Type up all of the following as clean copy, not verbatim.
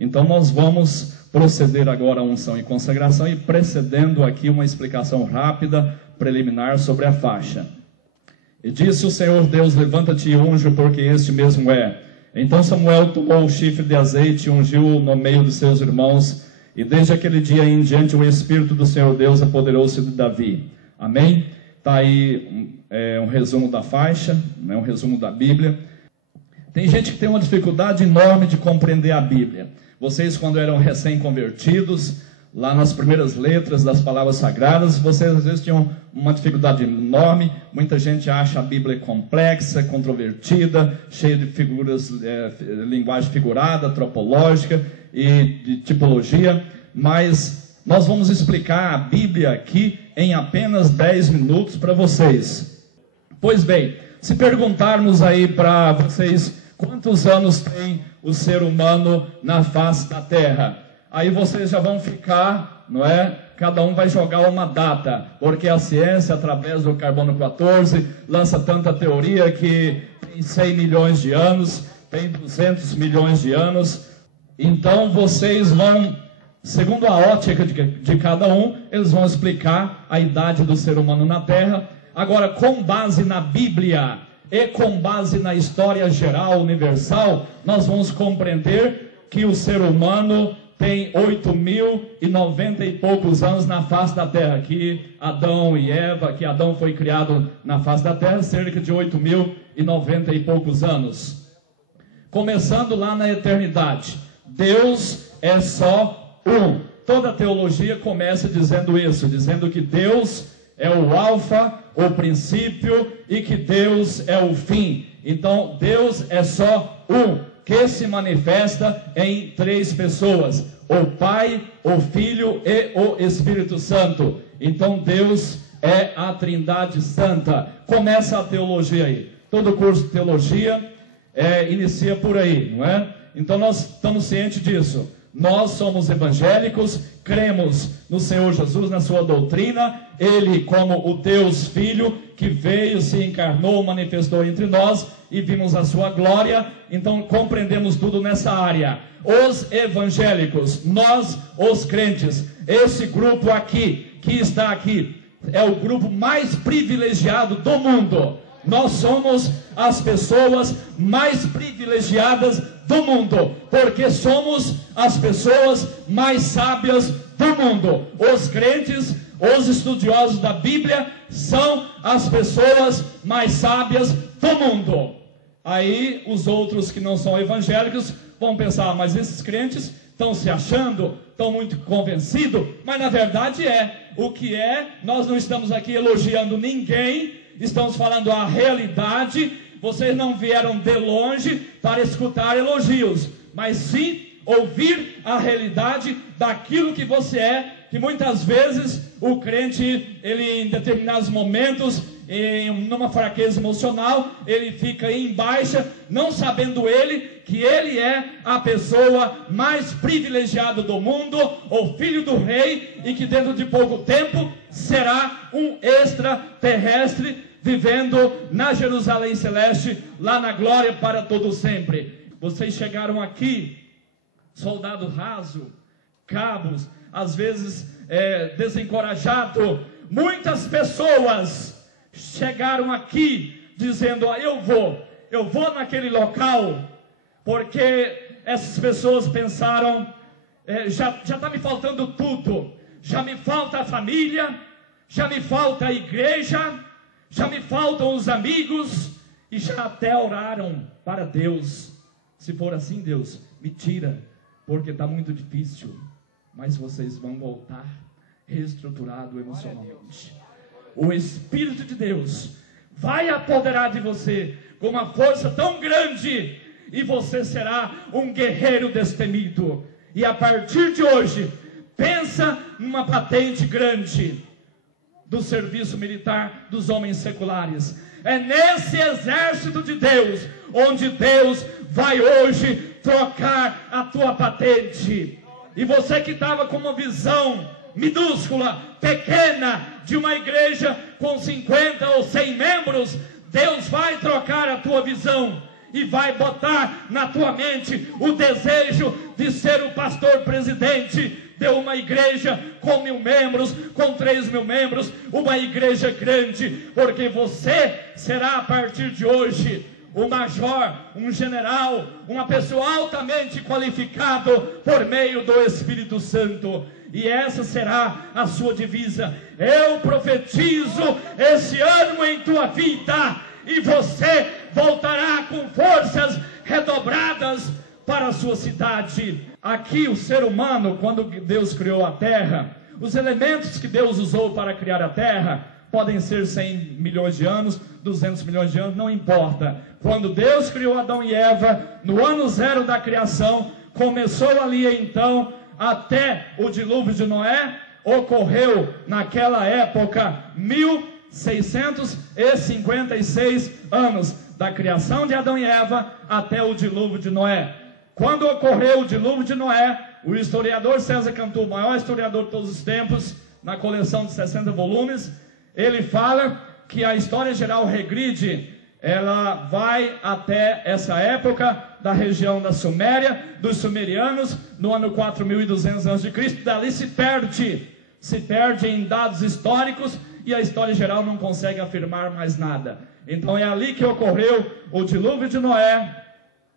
Então nós vamos proceder agora à unção e consagração, e precedendo aqui uma explicação rápida, preliminar sobre a faixa. E disse o Senhor Deus: levanta-te e unge, porque este mesmo é. Então Samuel tomou o chifre de azeite e ungiu-o no meio de seus irmãos, e desde aquele dia em diante o Espírito do Senhor Deus apoderou-se de Davi. Amém? Está aí um resumo da faixa, né, um resumo da Bíblia. Tem gente que tem uma dificuldade enorme de compreender a Bíblia. Vocês, quando eram recém-convertidos, lá nas primeiras letras das palavras sagradas, vocês às vezes tinham uma dificuldade enorme. Muita gente acha a Bíblia complexa, controvertida, cheia de figuras, linguagem figurada, tropológica e de tipologia. Mas nós vamos explicar a Bíblia aqui em apenas 10 minutos para vocês. Pois bem, se perguntarmos aí para vocês quantos anos tem o ser humano na face da Terra, aí vocês já vão ficar, não é? Cada um vai jogar uma data, porque a ciência, através do carbono 14, lança tanta teoria que tem 100 milhões de anos, tem 200 milhões de anos. Então vocês vão, segundo a ótica de cada um, eles vão explicar a idade do ser humano na Terra. Agora, com base na Bíblia e com base na história geral, universal, nós vamos compreender que o ser humano tem 8.090 e poucos anos na face da Terra, que Adão e Eva, que Adão foi criado na face da Terra, cerca de 8.090 e poucos anos. Começando lá na eternidade, Deus é só um. Toda a teologia começa dizendo isso, dizendo que Deus é o alfa, o princípio, e que Deus é o fim. Então Deus é só um, que se manifesta em 3 pessoas: o Pai, o Filho e o Espírito Santo. Então Deus é a Trindade Santa. Começa a teologia aí. Todo curso de teologia inicia por aí, não é? Então nós estamos cientes disso. Nós somos evangélicos, cremos no Senhor Jesus, na sua doutrina, Ele como o Deus Filho, que veio, se encarnou, manifestou entre nós, e vimos a sua glória. Então compreendemos tudo nessa área. Os evangélicos, nós os crentes, esse grupo aqui, que está aqui, é o grupo mais privilegiado do mundo. Nós somos as pessoas mais privilegiadas do mundo, porque somos as pessoas mais sábias do mundo. Os crentes, os estudiosos da Bíblia, são as pessoas mais sábias do mundo. Aí os outros que não são evangélicos vão pensar: mas esses crentes estão se achando, estão muito convencidos. Mas na verdade o que nós não estamos aqui elogiando ninguém, estamos falando a realidade. Vocês não vieram de longe para escutar elogios, mas sim ouvir a realidade daquilo que você é, que muitas vezes o crente, ele em determinados momentos, numa fraqueza emocional, ele fica em baixa, não sabendo ele que ele é a pessoa mais privilegiada do mundo, o filho do rei, e que dentro de pouco tempo será um extraterrestre, vivendo na Jerusalém Celeste, lá na glória para todo sempre. Vocês chegaram aqui, soldado raso, cabos, às vezes desencorajado. Muitas pessoas chegaram aqui dizendo: eu vou naquele local, porque essas pessoas pensaram, já está me faltando tudo, já me falta a família, já me falta a igreja, já me faltam os amigos, e já até oraram para Deus: se for assim, Deus, me tira, porque está muito difícil. Mas vocês vão voltar reestruturado emocionalmente. O Espírito de Deus vai apoderar de você com uma força tão grande, e você será um guerreiro destemido. E a partir de hoje, pensa numa patente grande do serviço militar dos homens seculares. É nesse exército de Deus onde Deus vai hoje trocar a tua patente. E você que estava com uma visão minúscula, pequena, de uma igreja com 50 ou 100 membros, Deus vai trocar a tua visão, e vai botar na tua mente o desejo de ser o pastor presidente de uma igreja com 1000 membros, com 3.000 membros, uma igreja grande, porque você será a partir de hoje um major, um general, uma pessoa altamente qualificado por meio do Espírito Santo. E essa será a sua divisa. Eu profetizo esse ano em tua vida, e você voltará com forças redobradas para a sua cidade. Aqui o ser humano, quando Deus criou a terra, os elementos que Deus usou para criar a terra, podem ser 100 milhões de anos, 200 milhões de anos, não importa. Quando Deus criou Adão e Eva, no ano 0 da criação, começou ali então, até o dilúvio de Noé, ocorreu naquela época 1656 anos, da criação de Adão e Eva até o dilúvio de Noé. Quando ocorreu o dilúvio de Noé, o historiador César Cantu, o maior historiador de todos os tempos, na coleção de 60 volumes, ele fala que a história geral regride, ela vai até essa época da região da Suméria, dos sumerianos, no ano 4200 a.C. Dali se perde em dados históricos, e a história geral não consegue afirmar mais nada. Então é ali que ocorreu o dilúvio de Noé,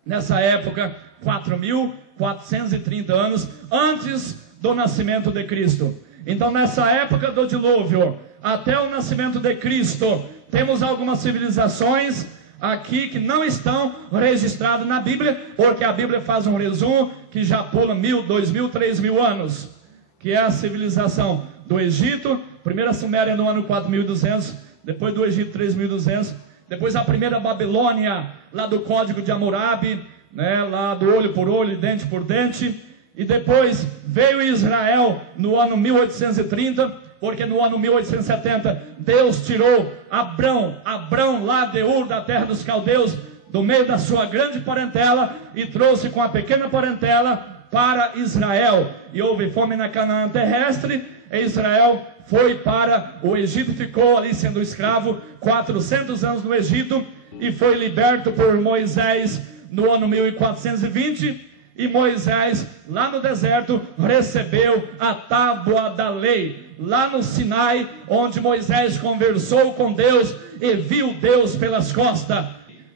nessa época, 4.430 anos antes do nascimento de Cristo. Então nessa época do dilúvio, até o nascimento de Cristo, temos algumas civilizações aqui que não estão registradas na Bíblia, porque a Bíblia faz um resumo que já pula 1.000, 2.000, 3.000 anos, que é a civilização do Egito, primeira Suméria no ano 4.200, depois do Egito 3.200, depois a primeira Babilônia, lá do Código de Hammurabi, né, lá do olho por olho, dente por dente, e depois veio Israel no ano 1830, porque no ano 1870 Deus tirou Abrão lá de Ur, da terra dos caldeus, do meio da sua grande parentela, e trouxe com a pequena parentela para Israel. E houve fome na Canaã terrestre, e Israel foi para o Egito, ficou ali sendo escravo 400 anos no Egito, e foi liberto por Moisés no ano 1420, e Moisés, lá no deserto, recebeu a tábua da lei, lá no Sinai, onde Moisés conversou com Deus e viu Deus pelas costas.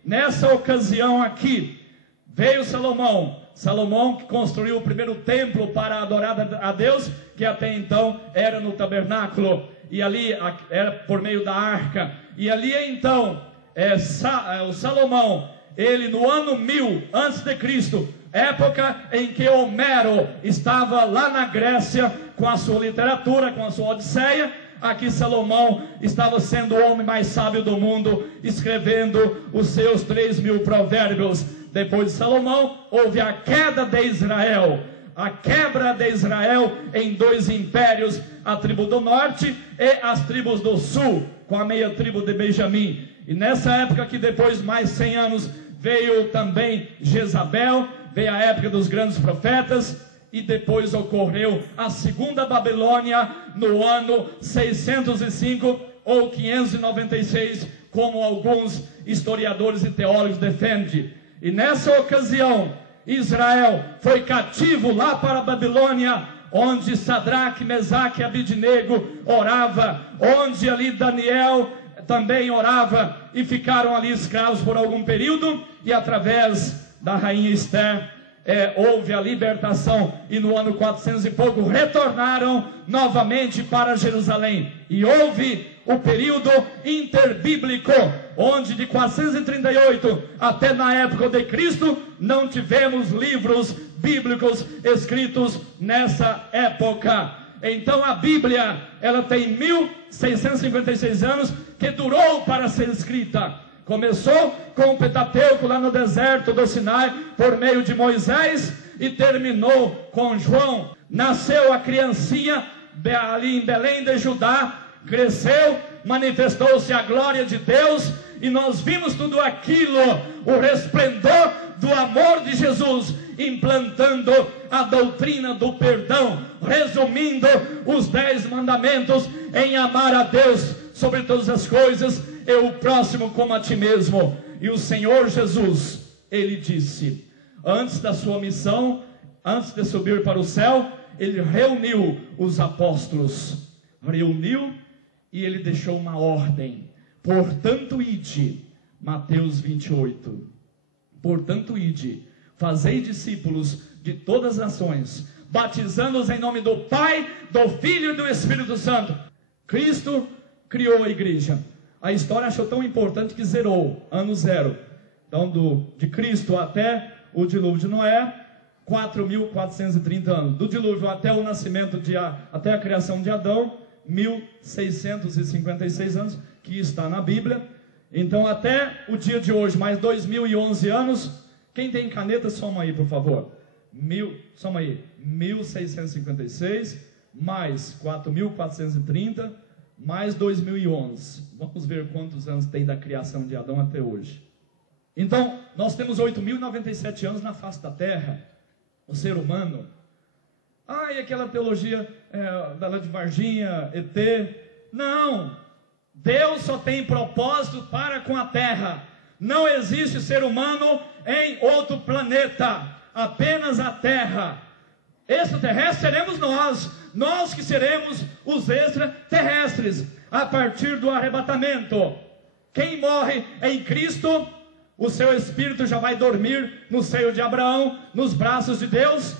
Nessa ocasião aqui, veio Salomão que construiu o primeiro templo para adorar a Deus, que até então era no tabernáculo, e ali era por meio da arca, e ali então, o Salomão, ele no ano 1000 antes de Cristo, época em que Homero estava lá na Grécia com a sua literatura, com a sua Odisseia, aqui Salomão estava sendo o homem mais sábio do mundo, escrevendo os seus 3.000 provérbios. Depois de Salomão, houve a queda de Israel, a quebra de Israel em 2 impérios, a tribo do norte e as tribos do sul, com a meia tribo de Benjamim. E nessa época que depois, mais 100 anos, veio também Jezabel, veio a época dos grandes profetas, e depois ocorreu a segunda Babilônia no ano 605 ou 596, como alguns historiadores e teólogos defendem. E nessa ocasião, Israel foi cativo lá para a Babilônia, onde Sadraque, Mesaque e Abidnego orava, onde ali Daniel também orava, e ficaram ali escravos por algum período, e através da rainha Esther, houve a libertação, e no ano 400 e pouco retornaram novamente para Jerusalém, e houve o período interbíblico, onde de 438 até na época de Cristo, não tivemos livros bíblicos escritos nessa época. Então a Bíblia, ela tem 1656 anos, que durou para ser escrita. Começou com o Pentateuco lá no deserto do Sinai, por meio de Moisés, e terminou com João. Nasceu a criancinha ali em Belém de Judá, cresceu, manifestou-se a glória de Deus, e nós vimos tudo aquilo, o resplendor do amor de Jesus, implantando a doutrina do perdão, resumindo os 10 mandamentos em amar a Deus sobre todas as coisas, e o próximo como a ti mesmo. E o Senhor Jesus, ele disse. Antes da sua missão, antes de subir para o céu, ele reuniu os apóstolos, e ele deixou uma ordem: portanto ide, Mateus 28, portanto ide, fazei discípulos de todas as nações, batizando-os em nome do Pai, do Filho e do Espírito Santo. Cristo criou a igreja. A história achou tão importante que zerou, ano zero. Então de Cristo até o dilúvio de Noé, 4.430 anos. Do dilúvio até o nascimento, até a criação de Adão, 1.656 anos, que está na Bíblia. Então até o dia de hoje, mais 2.011 anos. Quem tem caneta, soma aí, por favor. Soma aí, 1.656, mais 4.430, mais 2011. Vamos ver quantos anos tem da criação de Adão até hoje. Então, nós temos 8.097 anos na face da terra, o ser humano. E aquela teologia da Lei de Varginha, ET. Não! Deus só tem propósito para com a terra. Não existe ser humano em outro planeta, apenas a terra. Extraterrestres seremos nós que seremos os extraterrestres, a partir do arrebatamento. Quem morre em Cristo, o seu espírito já vai dormir no seio de Abraão, nos braços de Deus,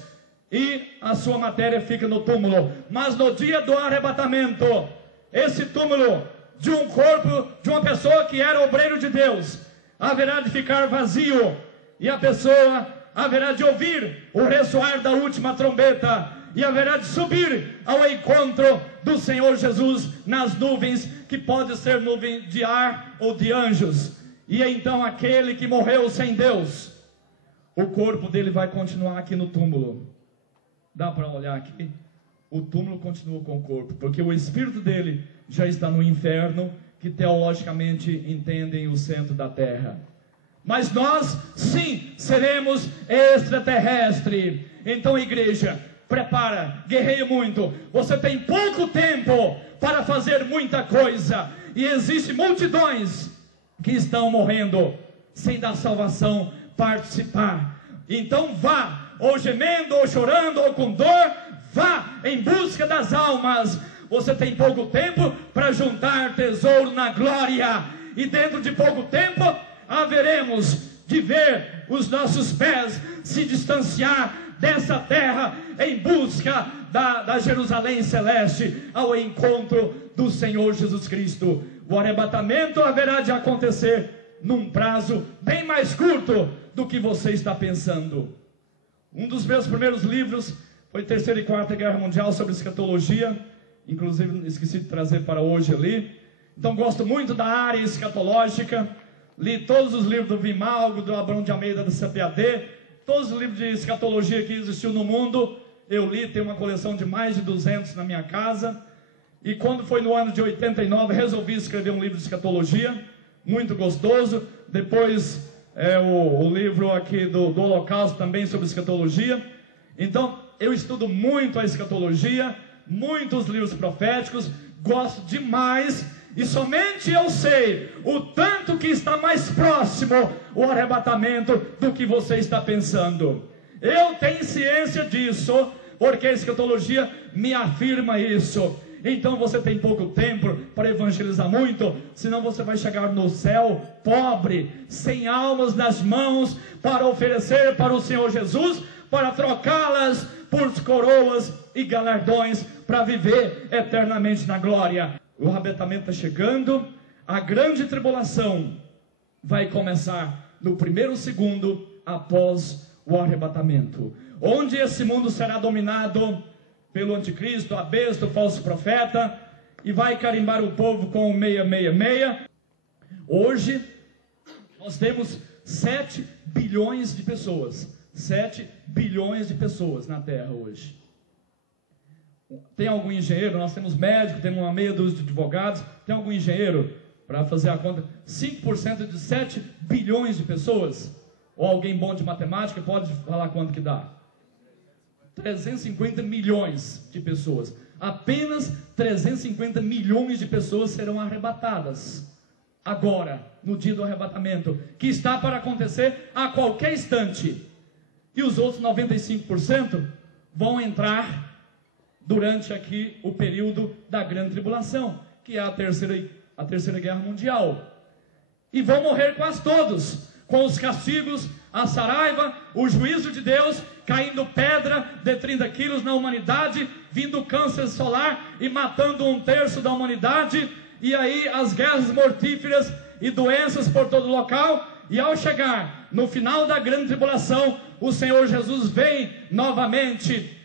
e a sua matéria fica no túmulo. Mas no dia do arrebatamento, esse túmulo de um corpo, de uma pessoa que era obreiro de Deus, haverá de ficar vazio, e a pessoa haverá de ouvir o ressoar da última trombeta, e haverá de subir ao encontro do Senhor Jesus nas nuvens, que pode ser nuvem de ar ou de anjos. E então aquele que morreu sem Deus, o corpo dele vai continuar aqui no túmulo. Dá para olhar aqui? O túmulo continua com o corpo, porque o espírito dele já está no inferno, que teologicamente entendem o centro da terra. Mas nós, sim, seremos extraterrestres. Então, igreja, prepara, guerreia muito. Você tem pouco tempo para fazer muita coisa, e existem multidões que estão morrendo sem da salvação participar. Então vá, ou gemendo, ou chorando, ou com dor, vá em busca das almas. Você tem pouco tempo para juntar tesouro na glória, e dentro de pouco tempo haveremos de ver os nossos pés se distanciar dessa terra em busca da Jerusalém celeste, ao encontro do Senhor Jesus Cristo. O arrebatamento haverá de acontecer num prazo bem mais curto do que você está pensando. Um dos meus primeiros livros foi Terceira e Quarta Guerra Mundial, sobre escatologia. Inclusive esqueci de trazer para hoje ali. Então gosto muito da área escatológica. Li todos os livros do Vimalgo, do Abrão de Almeida, do CPAD. Todos os livros de escatologia que existiu no mundo, eu li. Tenho uma coleção de mais de 200 na minha casa. E quando foi no ano de 89, resolvi escrever um livro de escatologia, muito gostoso. Depois o livro aqui do Holocausto, também sobre escatologia. Então eu estudo muito a escatologia, muitos livros proféticos, gosto demais, e somente eu sei o tanto que está mais próximo o arrebatamento do que você está pensando. Eu tenho ciência disso, porque a escatologia me afirma isso. Então você tem pouco tempo para evangelizar muito, senão você vai chegar no céu pobre, sem almas nas mãos, para oferecer para o Senhor Jesus, para trocá-las por coroas e galardões, para viver eternamente na glória. O arrebatamento está chegando, a grande tribulação vai começar no primeiro segundo após o arrebatamento, onde esse mundo será dominado pelo anticristo, a besta, o falso profeta, e vai carimbar o povo com o 666. Hoje nós temos 7 bilhões de pessoas. 7 bilhões de pessoas na Terra hoje. Tem algum engenheiro? Nós temos médicos, temos uma meia dúzia de advogados. Tem algum engenheiro para fazer a conta? 5% de 7 bilhões de pessoas? Ou alguém bom de matemática pode falar quanto que dá? 350 milhões de pessoas. Apenas 350 milhões de pessoas serão arrebatadas. agora, no dia do arrebatamento, que está para acontecer a qualquer instante. E os outros 95% vão entrar durante aqui o período da grande tribulação, que é a terceira guerra mundial. E vão morrer quase todos, com os castigos, a saraiva, o juízo de Deus, caindo pedra de 30 quilos na humanidade, vindo câncer solar e matando 1/3 da humanidade, e aí as guerras mortíferas e doenças por todo local. E ao chegar no final da grande tribulação, o Senhor Jesus vem novamente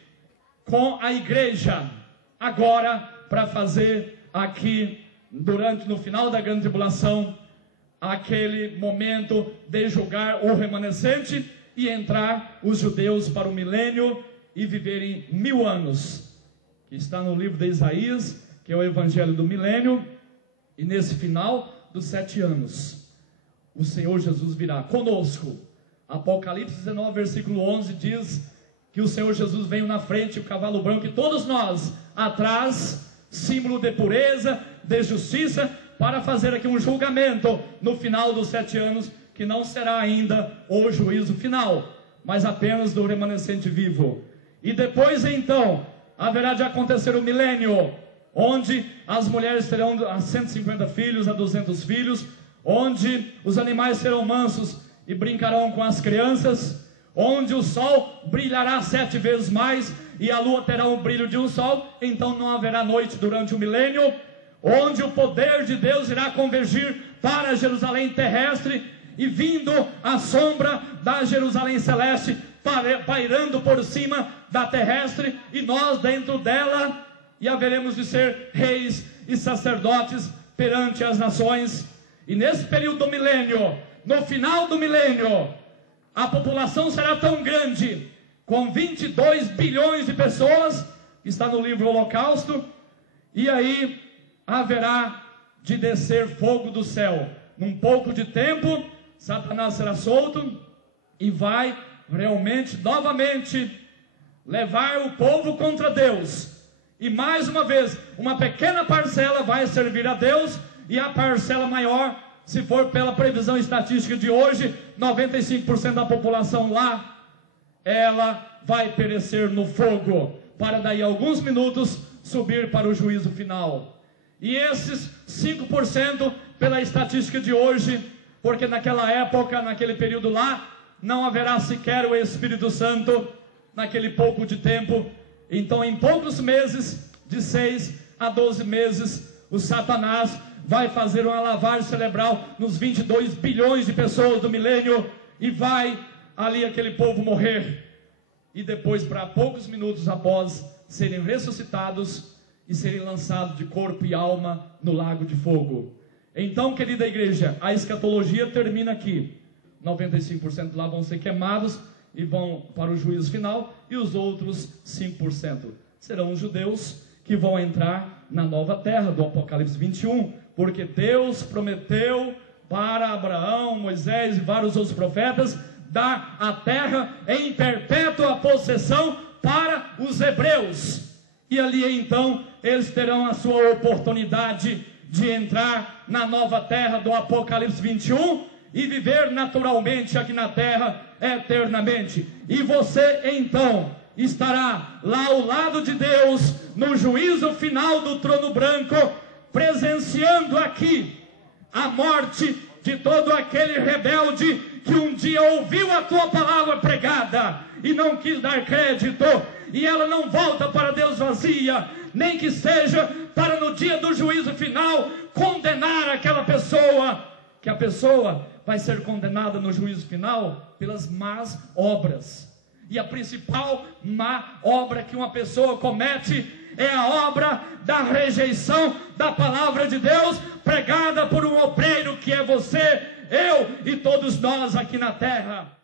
com a igreja, agora para fazer aqui, no final da grande tribulação, aquele momento de julgar o remanescente e entrar os judeus para o milênio e viverem 1000 anos, que está no livro de Isaías, que é o evangelho do milênio. E nesse final dos 7 anos, o Senhor Jesus virá conosco. Apocalipse 19, versículo 11 diz que o Senhor Jesus veio na frente, o cavalo branco, e todos nós atrás, símbolo de pureza, de justiça, para fazer aqui um julgamento no final dos 7 anos, que não será ainda o juízo final, mas apenas do remanescente vivo. E depois então haverá de acontecer o milênio, onde as mulheres terão a 150 filhos, a 200 filhos, onde os animais serão mansos e brincarão com as crianças, onde o sol brilhará 7 vezes mais e a lua terá o brilho de um sol, então não haverá noite durante o milênio, onde o poder de Deus irá convergir para Jerusalém terrestre, e vindo a sombra da Jerusalém celeste, pairando por cima da terrestre, e nós dentro dela, e haveremos de ser reis e sacerdotes perante as nações. E nesse período do milênio, no final do milênio, a população será tão grande, com 22 bilhões de pessoas, está no livro Holocausto, e aí haverá de descer fogo do céu. Num pouco de tempo, Satanás será solto e vai realmente, novamente, levar o povo contra Deus. E mais uma vez, uma pequena parcela vai servir a Deus, e a parcela maior, se for pela previsão estatística de hoje, 95% da população lá, ela vai perecer no fogo, para daí a alguns minutos subir para o juízo final. E esses 5%, pela estatística de hoje, porque naquela época, naquele período lá, não haverá sequer o Espírito Santo, naquele pouco de tempo. Então em poucos meses, de 6 a 12 meses, o Satanás vai fazer uma lavagem cerebral nos 22 bilhões de pessoas do milênio, e vai ali aquele povo morrer, e depois, para poucos minutos após serem ressuscitados e serem lançados de corpo e alma no lago de fogo. Então, querida igreja, a escatologia termina aqui. 95% lá vão ser queimados e vão para o juízo final, e os outros 5% serão os judeus que vão entrar na nova terra do Apocalipse 21, porque Deus prometeu para Abraão, Moisés e vários outros profetas dar a terra em perpétua possessão para os hebreus, e ali então eles terão a sua oportunidade de entrar na nova terra do Apocalipse 21 e viver naturalmente aqui na terra eternamente. E você então estará lá ao lado de Deus no juízo final do trono branco, presenciando aqui a morte de todo aquele rebelde que um dia ouviu a tua palavra pregada e não quis dar crédito, e ela não volta para Deus vazia, nem que seja para no dia do juízo final condenar aquela pessoa, que a pessoa vai ser condenada no juízo final pelas más obras. E a principal má obra que uma pessoa comete é a obra da rejeição da palavra de Deus, pregada por um obreiro que é você, eu e todos nós aqui na terra.